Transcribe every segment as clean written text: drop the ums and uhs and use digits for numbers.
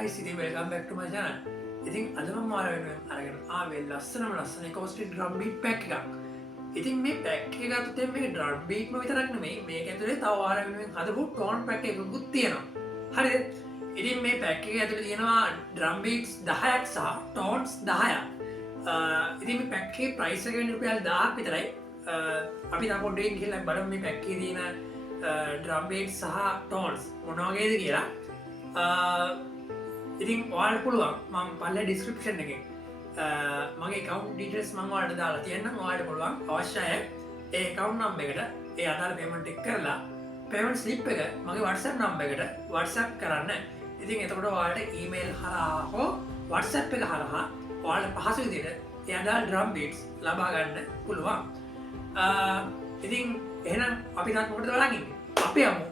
guys, ඉතින් welcome back to my channel. ඉතින් අද මම ඔයාලා වෙනුවෙන් අරගෙන ආවේ ලස්සනම ලස්සන acoustic drum beat pack එකක්. ඉතින් මේ pack එක ගත්තොත් මේක drum beat ම විතරක් නෙමෙයි මේක ඇතුලේ තව ඔයාලා වෙනුවෙන් හදපු tone pack එකකුත් තියෙනවා. හරිද? ඉතින් මේ pack එක ඇතුලේ තියෙනවා drum beats 10ක් සහ tones 10ක්. ඉතින් මේ pack එකේ price එක වෙන්නේ රුපියල් 1000ක් විතරයි. අපි තා පොඩ්ඩක් ගිහලා බලමු මේ pack එකේ තියෙන drum beats සහ tones මොන වගේද කියලා. ඉතින් ඔයාලට පුළුවන් මම පල්ලේ ඩිස්ක්‍රිප්ෂන් එකේ මගේ account details මම ඔයාලට දාලා තියෙනවා. ඔයාලට පුළුවන් අවශ්‍ය අය ඒ account number එකට ඒ අදාළ payment එක කරලා payment slip එක මගේ WhatsApp number එකට WhatsApp කරන්න. ඉතින් එතකොට ඔයාලට email හරහා හෝ WhatsApp එක හරහා ඔයාලට පහසු විදිහට ඒ අදාළ drum beats ලබා ගන්න පුළුවන්. ඉතින් එහෙනම් අපි තාත් මොකටද බලන් ඉන්නේ? අපි යමු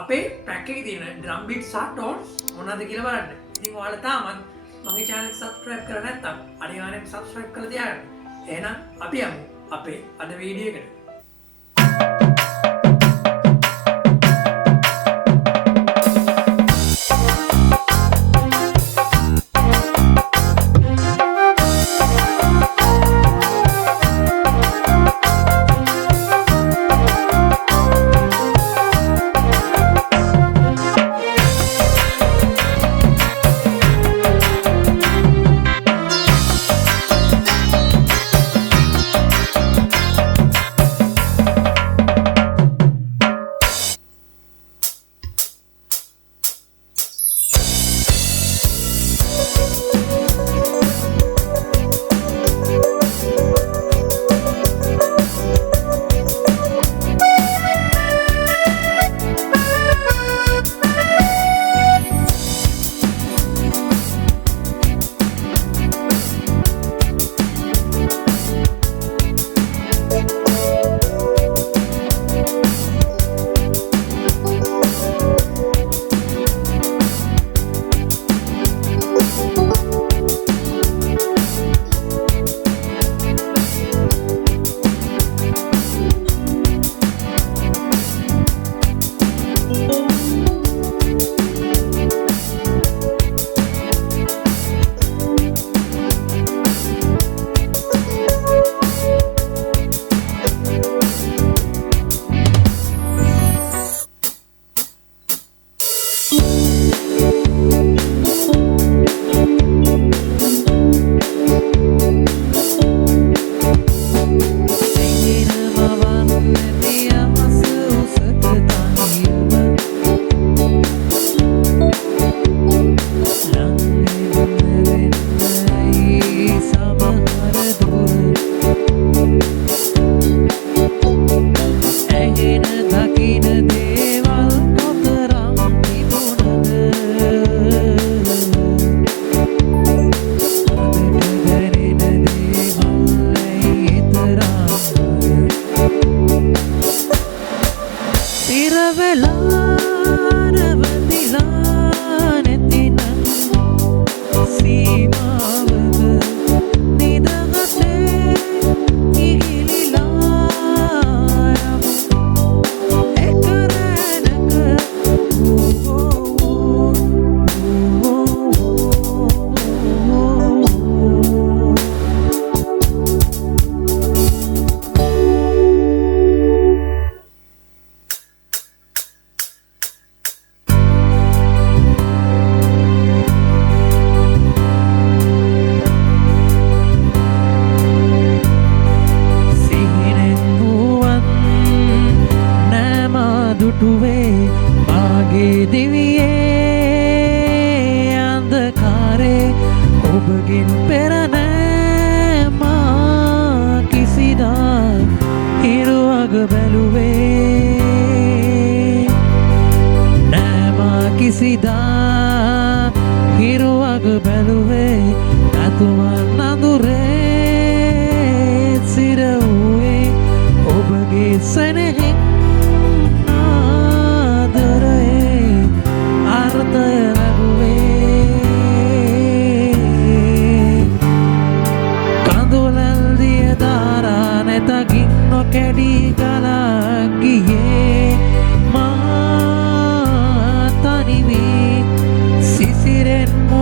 අපේ pack එකේ තියෙන drum beats සහ tones මොනවද කියලා බලන්න. ඉතින් ඔයාලා තාමත් මගේ channel එක subscribe කරලා නැත්නම් අනිවාර්යෙන් subscribe කරලා තියාගන්න. එහෙනම් අපි යමු අපේ අද වීඩියෝ එකට. Siren mo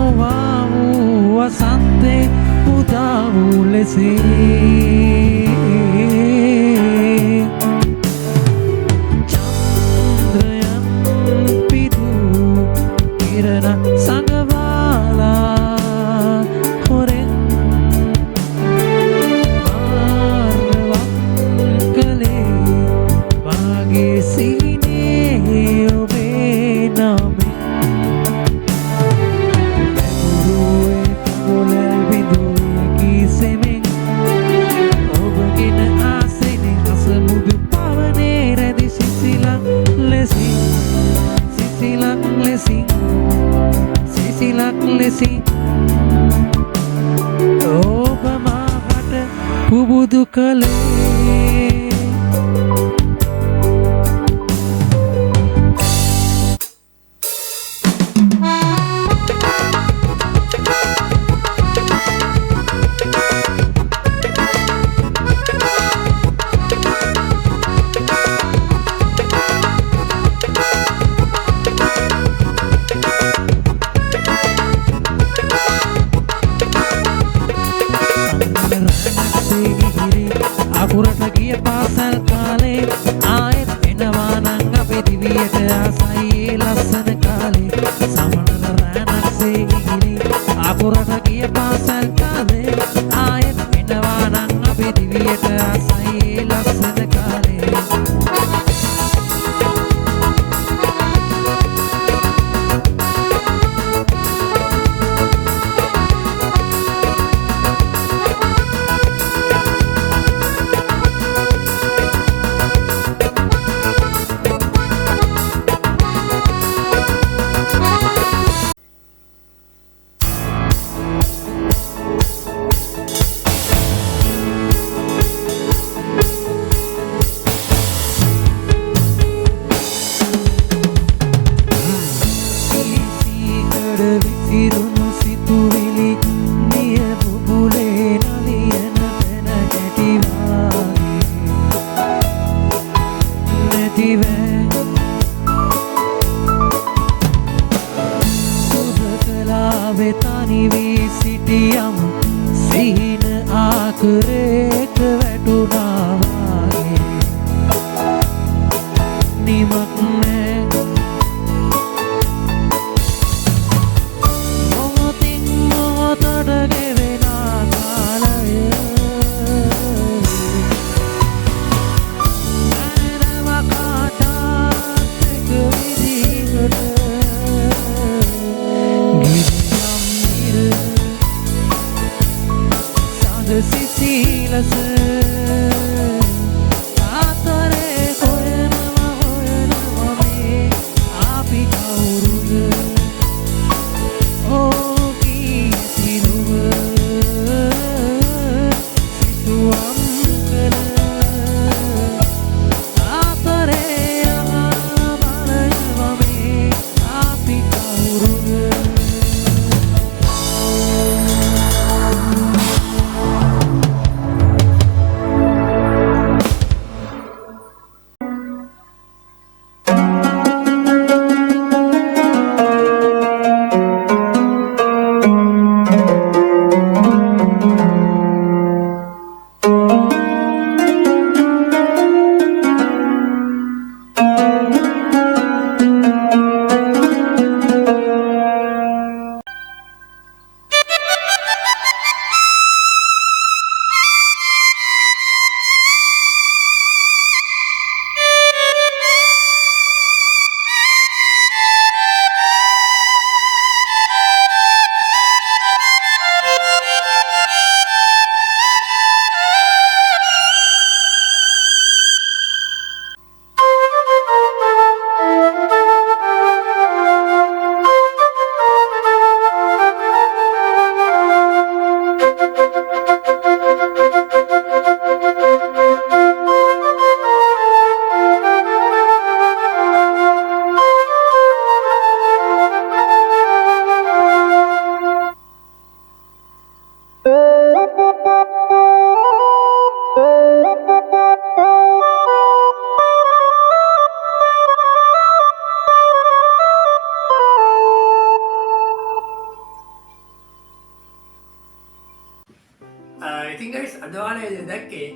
ඉතින් ගයිස් අදවාලය දැක්කේ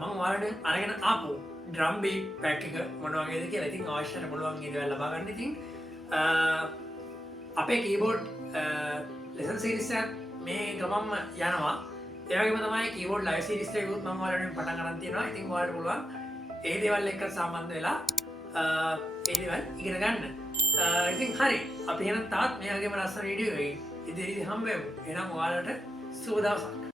මං වාලට අරගෙන ආපු ඩ්‍රම්බී පැක් එක මොනවගේද කියලා ඉතින් අවශ්‍යයට පුළුවන් ඉදවල් ලබාගන්න ඉතින් අපේ කීබෝඩ් ලෙසන් සිරිස්සත් මේ ගමම්ම යනවා ඒවගේම තමයි කීබෝඩ් ලයිව් සිරිස් එකකුත් මම ඔයාලට පටන් ගන්න තියෙනවා ඉතින් ඔයාලට පුළුවන් ඒ දේවල් එක්ක සම්බන්ධ වෙලා ඒ දේවල් ඉගෙන ගන්න ඉතින් හරි අපි එහෙනම් තාත් මේ වගේම ලස්සන වීඩියෝ එකකින් ඉදිරියේදී හම්බ වෙමු එහෙනම් ඔයාලට සුබ දවසක්